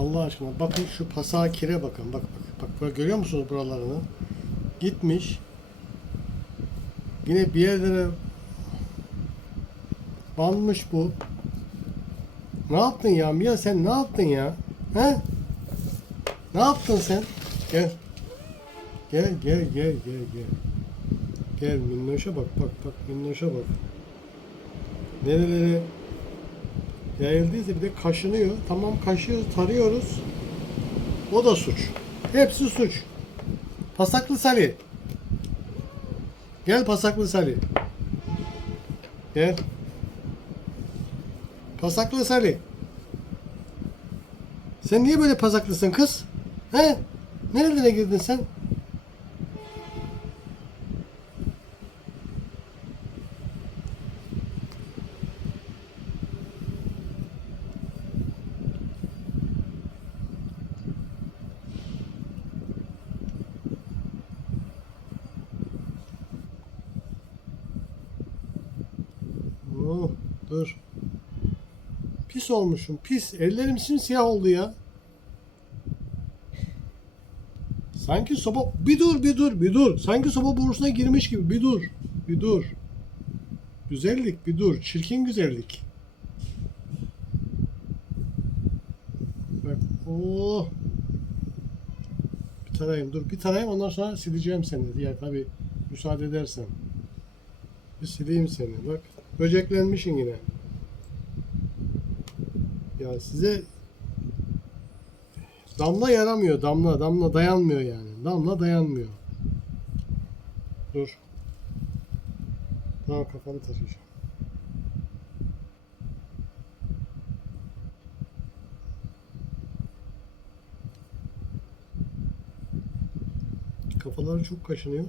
Allah aşkına bakın şu pasakire bakın. Bak bak bak böyle görüyor musunuz buralarını? Gitmiş. Yine bir yerlere banmış bu. Ne yaptın ya Mia sen ne yaptın ya? He? Ne yaptın sen? Gel. Gel gel gel gel gel. Gel minnoşa bak bak bak minnoşa bak. Nerelere yayıldıysa bir de kaşınıyor. Tamam kaşıyoruz, tarıyoruz. O da suç. Hepsi suç. Pasaklı Sali. Gel pasaklı Sali. Gel. Pasaklı Sali. Sen niye böyle pasaklısın kız? He? Nerelere girdin sen? Oh, dur. Pis olmuşum. Pis. Ellerim simsiyah oldu ya. Sanki soba... Bir dur, bir dur, bir dur. Sanki soba borusuna girmiş gibi. Bir dur. Bir dur. Güzellik, bir dur. Çirkin güzellik. Bak. Oh. Bir tarayayım. Dur bir tarayayım ondan sonra sileceğim seni. Diğer tabi müsaade edersen. Bir sileyim seni. Bak. Böceklenmişsin yine. Ya size damla yaramıyor. Damla. Damla dayanmıyor yani. Damla dayanmıyor. Dur. Tamam kafanı taşıyacağım. Kafaları çok kaşınıyor.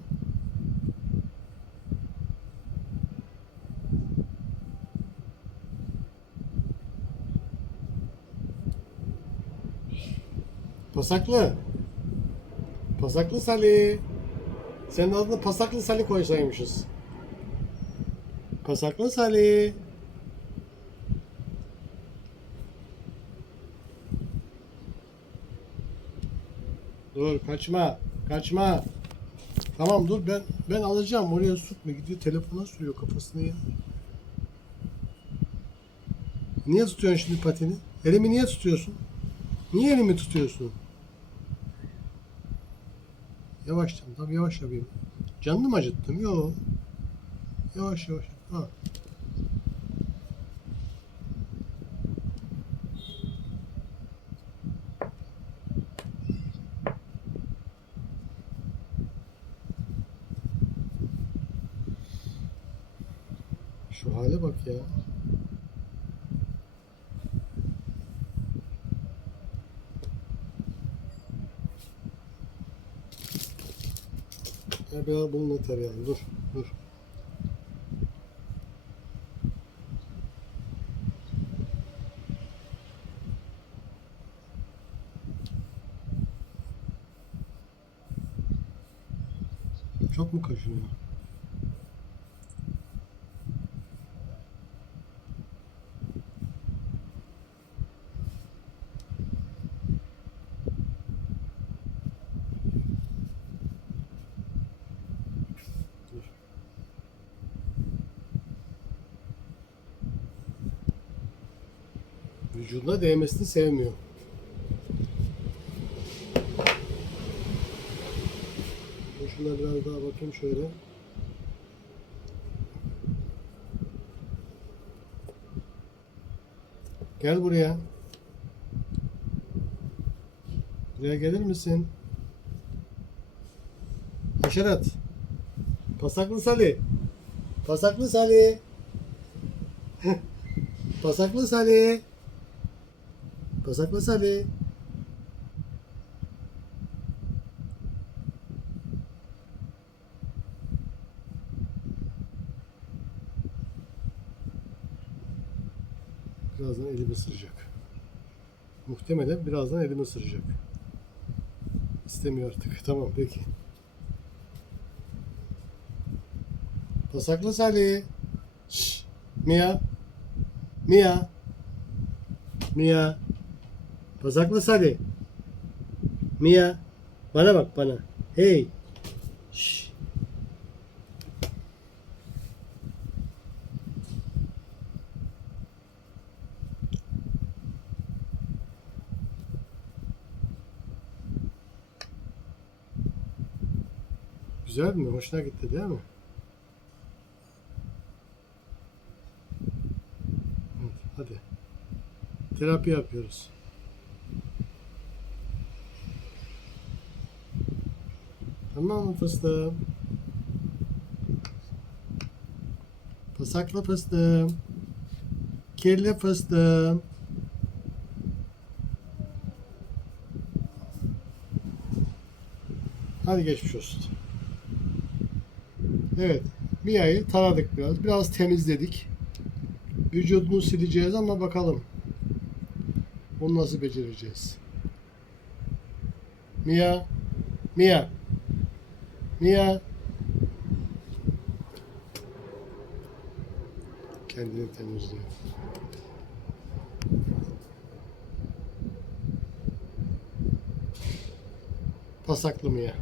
Pasaklı. Pasaklı Sali. Senin adını Pasaklı Sali koysaymışız. Pasaklı Sali. Dur kaçma. Kaçma. Tamam dur ben ben alacağım oraya sürtme gidiyor telefona sürüyor kafasını ya. Niye tutuyorsun şimdi patini? Elimi niye tutuyorsun? Niye elimi tutuyorsun? Yavaş tamam yavaş yapayım. Canını mı acıttım? Yok. Yavaş yavaş. Ha. Şu hale bak ya. Ya biraz bunun yeter yani. Dur, dur. Çok mu kaşınıyor? Dur. Vücuduna değmesini sevmiyor. Şuna biraz daha bakayım şöyle. Gel buraya. Buraya gelir misin? Haşerat. Pasaklı Sali. Pasaklı Sali. Pasaklı Sali. Pasaklı Sali. Birazdan elimi ısıracak. Muhtemelen birazdan elimi ısıracak. İstemiyor artık. Tamam peki. Pasaklı Salih. Mia. Mia. Mia. Pasaklı Sadi. Mia. Bana bak bana. Hey. Şş. Güzel mi? Hoşuna gitti değil mi? Hadi. Terapi yapıyoruz. Tamam fıstığım? Pasaklı fıstığım. Kirli fıstığım. Hadi geçmiş olsun. Evet. Mia'yı taradık biraz. Biraz temizledik. Vücudunu sileceğiz ama bakalım. Onu nasıl becereceğiz? Mia. Mia. Mia. Kendini temizliyor. Pasaklı Mia.